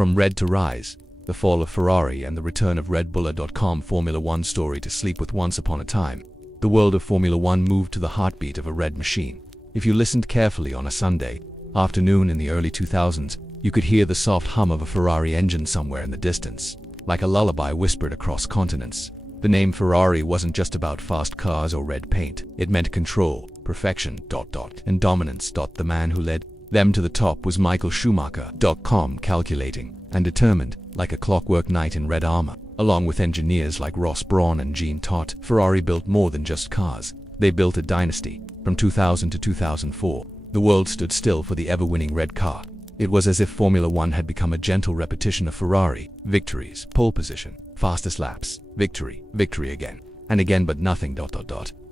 From Red to Rise, the fall of Ferrari and the return of Red Bull.com Formula One story to sleep with once upon a time. The world of Formula One moved to the heartbeat of a red machine. If you listened carefully on a Sunday afternoon in the early 2000s, you could hear the soft hum of a Ferrari engine somewhere in the distance, like a lullaby whispered across continents. The name Ferrari wasn't just about fast cars or red paint. It meant control, perfection, and dominance. The man who led them to the top was Michael Schumacher. Calm, calculating, and determined, like a clockwork knight in red armor. Along with engineers like Ross Brawn and Jean Todt, Ferrari built more than just cars. They built a dynasty. From 2000 to 2004, the world stood still for the ever-winning red car. It was as if Formula One had become a gentle repetition of Ferrari. Victories, pole position, fastest laps, victory, victory again, and again, but nothing.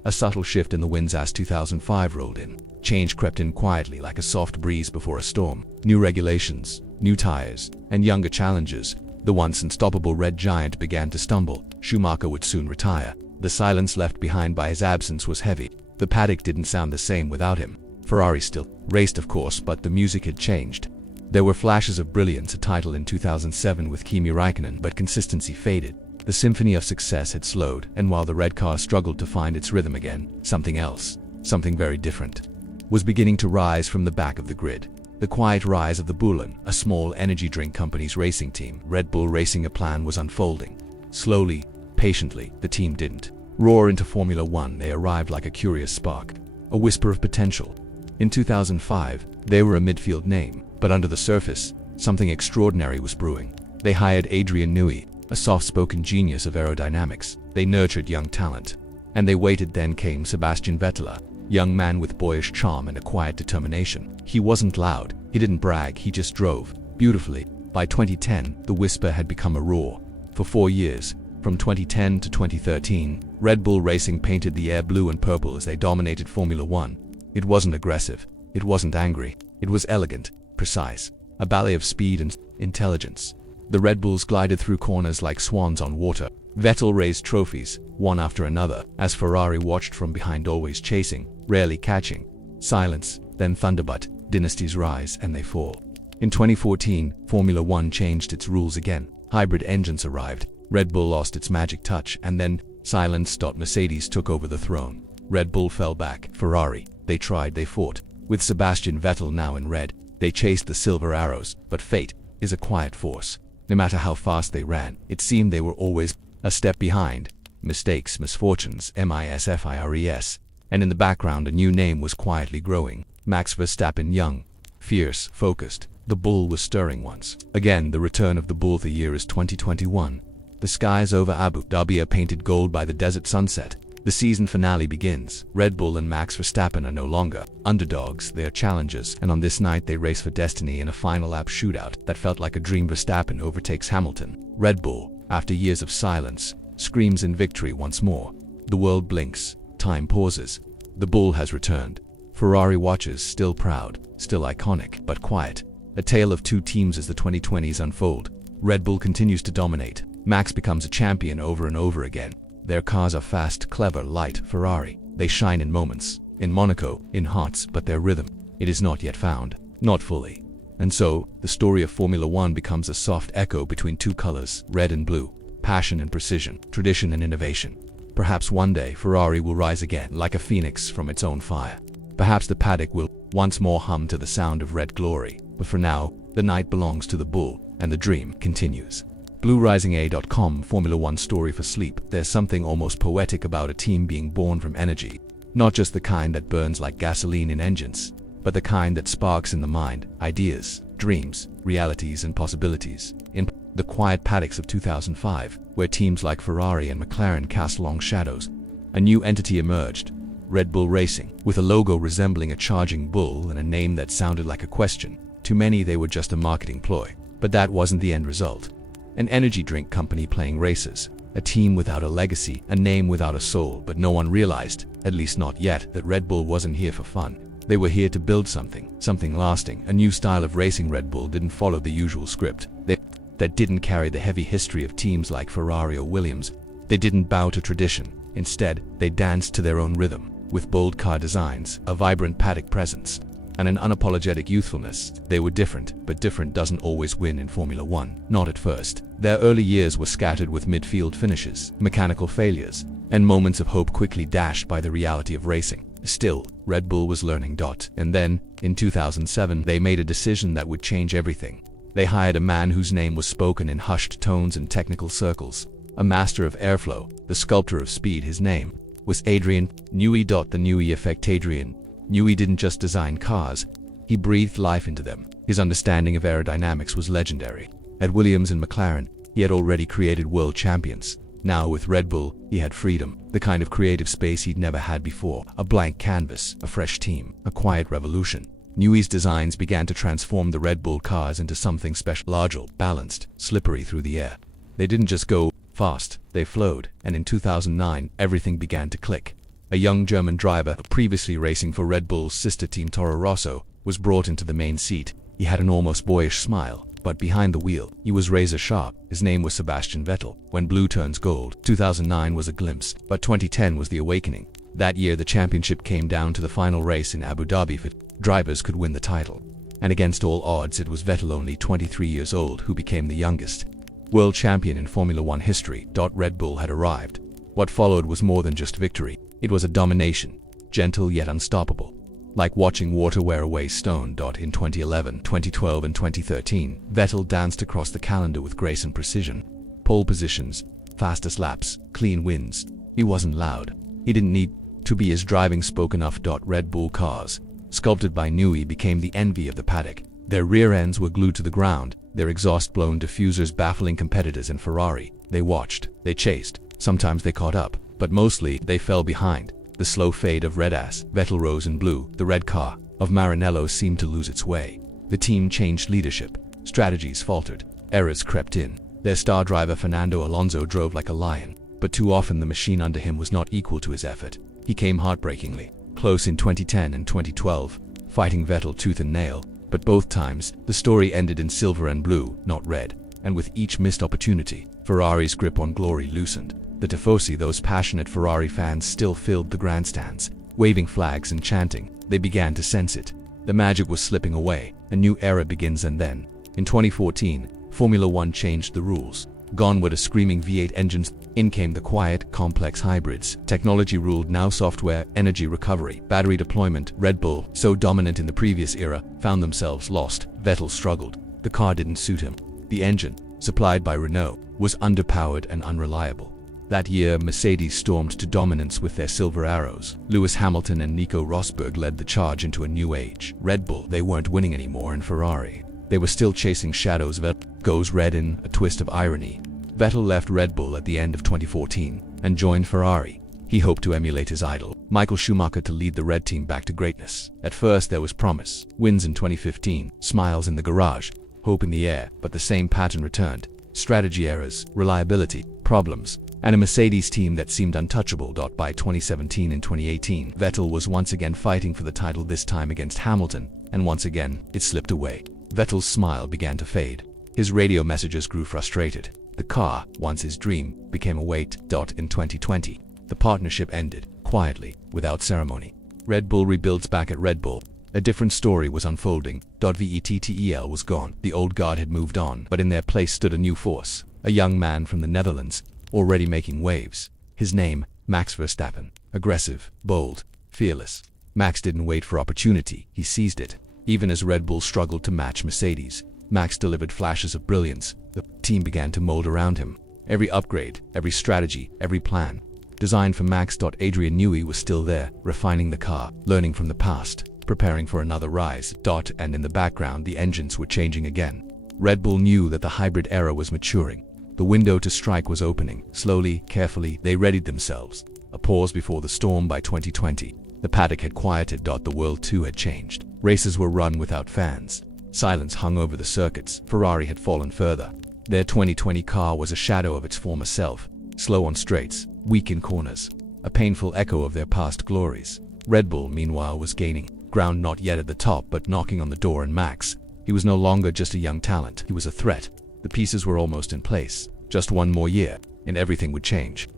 A subtle shift in the winds as 2005 rolled in. Change crept in quietly like a soft breeze before a storm. New regulations, new tires, and younger challengers. The once unstoppable red giant began to stumble. Schumacher would soon retire. The silence left behind by his absence was heavy. The paddock didn't sound the same without him. Ferrari still raced, of course, but the music had changed. There were flashes of brilliance, a title in 2007 with Kimi Räikkönen, but consistency faded. The symphony of success had slowed, and while the red car struggled to find its rhythm again, something else, something very different, was beginning to rise from the back of the grid. The quiet rise of the Bullen, a small energy drink company's racing team. Red Bull Racing, a plan was unfolding. Slowly, patiently, the team didn't roar into Formula One. They arrived like a curious spark, a whisper of potential. In 2005, they were a midfield name, but under the surface, something extraordinary was brewing. They hired Adrian Newey, a soft-spoken genius of aerodynamics. They nurtured young talent. And they waited. Then came Sebastian Vettel, young man with boyish charm and a quiet determination. He wasn't loud, he didn't brag, he just drove beautifully. By 2010, the whisper had become a roar. For 4 years, from 2010 to 2013, Red Bull Racing painted the air blue and purple as they dominated Formula One. It wasn't aggressive, it wasn't angry, it was elegant, precise, a ballet of speed and intelligence. The Red Bulls glided through corners like swans on water. Vettel raised trophies, one after another, as Ferrari watched from behind, always chasing, rarely catching. Silence, then thunder, but dynasties rise and they fall. In 2014, Formula One changed its rules again. Hybrid engines arrived, Red Bull lost its magic touch, and then silence. Mercedes took over the throne. Red Bull fell back. Ferrari, they tried, they fought. With Sebastian Vettel now in red, they chased the silver arrows, but fate is a quiet force. No matter how fast they ran, it seemed they were always a step behind. Mistakes, misfortunes, misfires, and in the background a new name was quietly growing. Max Verstappen, young, fierce, focused. The bull was stirring once again. The return of the bull. The year is 2021. The skies over Abu Dhabi are painted gold by the desert sunset. The season finale begins. Red Bull and Max Verstappen are no longer underdogs, they are challengers, and on this night they race for destiny in a final lap shootout that felt like a dream. Verstappen overtakes Hamilton. Red Bull, after years of silence, screams in victory once more. The world blinks, time pauses. The bull has returned. Ferrari watches, still proud, still iconic, but quiet. A tale of two teams as the 2020s unfold. Red Bull continues to dominate. Max becomes a champion over and over again. Their cars are fast, clever, light. Ferrari, they shine in moments, in Monaco, in hearts, but their rhythm, it is not yet found, not fully. And so, the story of Formula One becomes a soft echo between two colors, red and blue, passion and precision, tradition and innovation. Perhaps one day Ferrari will rise again like a phoenix from its own fire. Perhaps the paddock will once more hum to the sound of red glory. But for now, the night belongs to the bull, and the dream continues. BlueRisingA.com Formula One story for sleep. There's something almost poetic about a team being born from energy. Not just the kind that burns like gasoline in engines, but the kind that sparks in the mind, ideas, dreams, realities and possibilities. In the quiet paddocks of 2005, where teams like Ferrari and McLaren cast long shadows, a new entity emerged. Red Bull Racing, with a logo resembling a charging bull and a name that sounded like a question. To many they were just a marketing ploy, but that wasn't the end result. An energy drink company playing races, a team without a legacy, a name without a soul. But no one realized, at least not yet, that Red Bull wasn't here for fun. They were here to build something lasting, a new style of racing. Red Bull didn't follow the usual script. That didn't carry the heavy history of teams like Ferrari or Williams. They didn't bow to tradition. Instead, they danced to their own rhythm, with bold car designs, a vibrant paddock presence, and an unapologetic youthfulness. They were different, but different doesn't always win in Formula One, not at first. Their early years were scattered with midfield finishes, mechanical failures, and moments of hope quickly dashed by the reality of racing. Still, Red Bull was learning. And then, in 2007, they made a decision that would change everything. They hired a man whose name was spoken in hushed tones in technical circles, a master of airflow, the sculptor of speed. His name was Adrian Newey. The Newey effect. Adrian Newey didn't just design cars, he breathed life into them. His understanding of aerodynamics was legendary. At Williams and McLaren, he had already created world champions. Now with Red Bull, he had freedom, the kind of creative space he'd never had before. A blank canvas, a fresh team, a quiet revolution. Newey's designs began to transform the Red Bull cars into something special, larger, balanced, slippery through the air. They didn't just go fast, they flowed, and in 2009, everything began to click. A young German driver, previously racing for Red Bull's sister team Toro Rosso, was brought into the main seat. He had an almost boyish smile, but behind the wheel, he was razor sharp. His name was Sebastian Vettel. When blue turns gold, 2009 was a glimpse, but 2010 was the awakening. That year, the championship came down to the final race in Abu Dhabi. For drivers could win the title, and against all odds, it was Vettel, only 23 years old, who became the youngest world champion in Formula One history. Red Bull had arrived. What followed was more than just victory. It was a domination, gentle yet unstoppable. Like watching water wear away stone. In 2011, 2012 and 2013, Vettel danced across the calendar with grace and precision. Pole positions, fastest laps, clean wins. He wasn't loud. He didn't need to be. His driving spoke enough. Red Bull cars, sculpted by Newey, became the envy of the paddock. Their rear ends were glued to the ground, their exhaust-blown diffusers baffling competitors in Ferrari. They watched, they chased, sometimes they caught up, but mostly they fell behind. The slow fade of red as Vettel rose in blue, the red car of Maranello seemed to lose its way. The team changed leadership, strategies faltered, errors crept in. Their star driver Fernando Alonso drove like a lion, but too often the machine under him was not equal to his effort. He came heartbreakingly close in 2010 and 2012, fighting Vettel tooth and nail, but both times the story ended in silver and blue, not red, and with each missed opportunity, Ferrari's grip on glory loosened. The tifosi, those passionate Ferrari fans, still filled the grandstands, waving flags and chanting. They began to sense it. The magic was slipping away. A new era begins. And then, in 2014, Formula One changed the rules. Gone were the screaming V8 engines. In came the quiet, complex hybrids. Technology ruled now. Software, energy recovery, battery deployment. Red Bull, so dominant in the previous era, found themselves lost. Vettel struggled. The car didn't suit him. The engine, supplied by Renault, was underpowered and unreliable. That year, Mercedes stormed to dominance with their silver arrows. Lewis Hamilton and Nico Rosberg led the charge into a new age. Red Bull, they weren't winning anymore. In Ferrari, they were still chasing shadows. Vettel goes red in a twist of irony. Vettel left Red Bull at the end of 2014 and joined Ferrari. He hoped to emulate his idol, Michael Schumacher, to lead the red team back to greatness. At first there was promise. Wins in 2015, smiles in the garage, hope in the air, but the same pattern returned. Strategy errors, reliability problems, and a Mercedes team that seemed untouchable. By 2017 and 2018, Vettel was once again fighting for the title, this time against Hamilton, and once again, it slipped away. Vettel's smile began to fade. His radio messages grew frustrated. The car, once his dream, became a weight. In 2020, the partnership ended, quietly, without ceremony. Red Bull rebuilds. Back at Red Bull, a different story was unfolding. Vettel was gone. The old guard had moved on, but in their place stood a new force. A young man from the Netherlands, already making waves. His name, Max Verstappen. Aggressive, bold, fearless. Max didn't wait for opportunity, he seized it. Even as Red Bull struggled to match Mercedes, Max delivered flashes of brilliance. The team began to mold around him. Every upgrade, every strategy, every plan, designed for Max. Adrian Newey was still there, refining the car, learning from the past, preparing for another rise. And in the background, the engines were changing again. Red Bull knew that the hybrid era was maturing. The window to strike was opening. Slowly, carefully, they readied themselves. A pause before the storm. By 2020, the paddock had quieted. The world too had changed. Races were run without fans. Silence hung over the circuits. Ferrari had fallen further. Their 2020 car was a shadow of its former self. Slow on straights, weak in corners. A painful echo of their past glories. Red Bull, meanwhile, was gaining ground, not yet at the top, but knocking on the door. And Max, he was no longer just a young talent. He was a threat. The pieces were almost in place. Just one more year, and everything would change.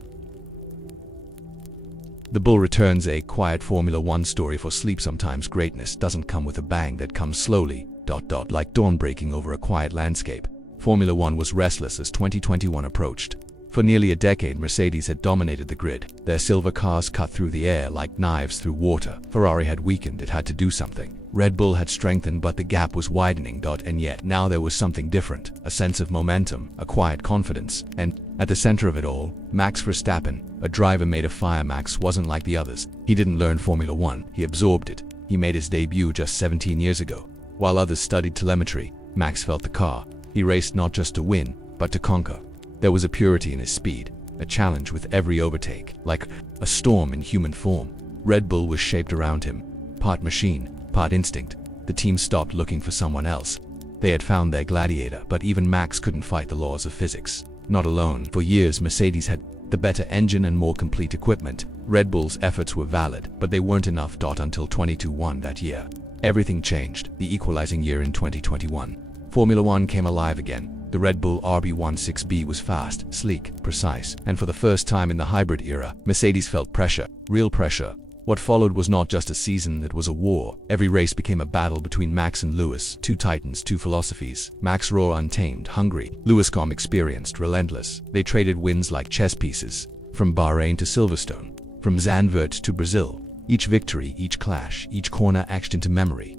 The Bull returns, a quiet Formula One story for sleep. Sometimes greatness doesn't come with a bang, that comes slowly, like dawn breaking over a quiet landscape. Formula One was restless as 2021 approached. For nearly a decade, Mercedes had dominated the grid. Their silver cars cut through the air like knives through water. Ferrari had weakened, it had to do something. Red Bull had strengthened, but the gap was widening. And yet, now there was something different. A sense of momentum, a quiet confidence. And at the center of it all, Max Verstappen, a driver made of fire. Max wasn't like the others. He didn't learn Formula One, he absorbed it. He made his debut just 17 years ago. While others studied telemetry, Max felt the car. He raced not just to win, but to conquer. There was a purity in his speed, a challenge with every overtake, like a storm in human form. Red Bull was shaped around him, part machine, part instinct. The team stopped looking for someone else. They had found their gladiator, but even Max couldn't fight the laws of physics. Not alone. For years, Mercedes had the better engine and more complete equipment. Red Bull's efforts were valid, but they weren't enough. Until 2021 that year. Everything changed, the equalizing year in 2021. Formula One came alive again. The Red Bull RB16B was fast, sleek, precise, and for the first time in the hybrid era, Mercedes felt pressure, real pressure. What followed was not just a season, it was a war. Every race became a battle between Max and Lewis, two titans, two philosophies. Max raw, untamed, hungry. Lewis calm, experienced, relentless. They traded wins like chess pieces, from Bahrain to Silverstone, from Zandvoort to Brazil. Each victory, each clash, each corner etched into memory.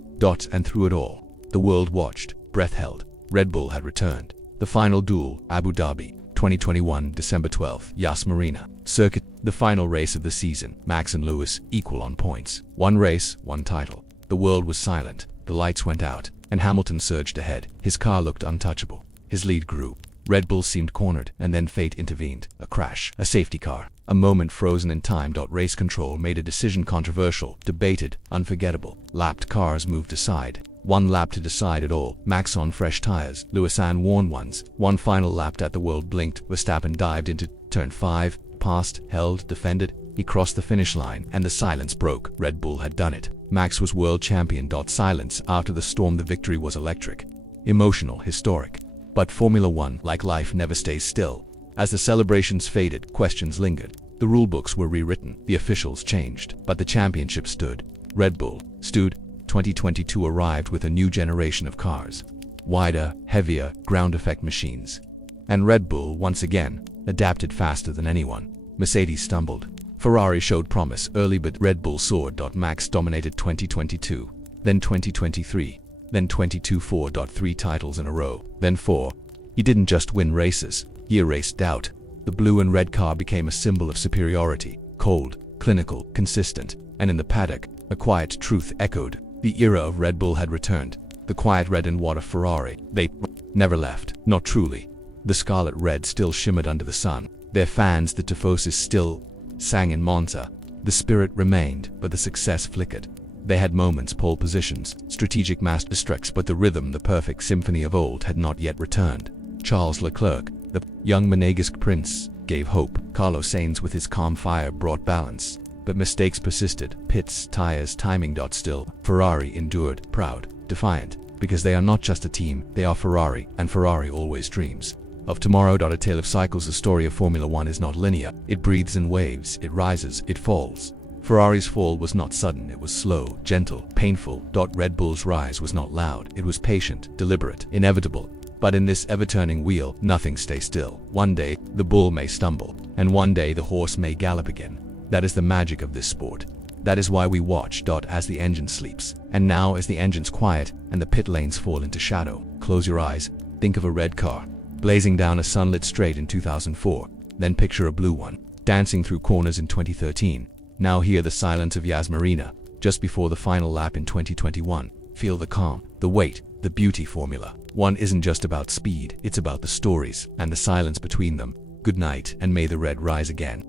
And through it all, the world watched, breath held. Red Bull had returned. The final duel, Abu Dhabi, 2021, December 12th, Yas Marina circuit. The final race of the season, Max and Lewis equal on points. One race, one title. The world was silent, the lights went out, and Hamilton surged ahead. His car looked untouchable. His lead grew. Red Bull seemed cornered, and then fate intervened. A crash, a safety car, a moment frozen in time. Race control made a decision controversial, debated, unforgettable. Lapped cars moved aside. One lap to decide it all. Max on fresh tires, Lewis on worn ones. One final lap at the world blinked. Verstappen dived into turn 5, passed, held, defended. He crossed the finish line, and the silence broke. Red Bull had done it. Max was world champion. Silence after the storm. The victory was electric, emotional, historic. But Formula One, like life, never stays still. As the celebrations faded, questions lingered. The rulebooks were rewritten, the officials changed, but the championship stood. Red Bull stood. 2022 arrived with a new generation of cars. Wider, heavier, ground effect machines. And Red Bull, once again, adapted faster than anyone. Mercedes stumbled. Ferrari showed promise early, but Red Bull soared. Max dominated 2022, then 2023, then 22 3 titles in a row, then 4. He didn't just win races, he erased doubt. The blue and red car became a symbol of superiority, cold, clinical, consistent, and in the paddock, a quiet truth echoed. The era of Red Bull had returned. The quiet red and water Ferrari, they never left, not truly. The scarlet red still shimmered under the sun. Their fans, the tifosi, still sang in Monza. The spirit remained, but the success flickered. They had moments, pole positions, strategic masterstrokes, but the rhythm, the perfect symphony of old, had not yet returned. Charles Leclerc, the young Monegasque prince, gave hope. Carlos Sainz with his calm fire brought balance. But mistakes persisted, pits, tires, timing. Still, Ferrari endured, proud, defiant, because they are not just a team, they are Ferrari, and Ferrari always dreams of tomorrow. A tale of cycles. The story of Formula One is not linear. It breathes in waves, it rises, it falls. Ferrari's fall was not sudden, it was slow, gentle, painful. Red Bull's rise was not loud, it was patient, deliberate, inevitable. But in this ever-turning wheel, nothing stays still. One day, the bull may stumble, and one day the horse may gallop again. That is the magic of this sport. That is why we watch. As the engine sleeps, and now as the engine's quiet and the pit lanes fall into shadow, close your eyes, think of a red car, blazing down a sunlit straight in 2004. Then picture a blue one, dancing through corners in 2013. Now hear the silence of Yas Marina, just before the final lap in 2021. Feel the calm, the weight, the beauty. Formula One isn't just about speed, it's about the stories, and the silence between them. Good night, and may the red rise again.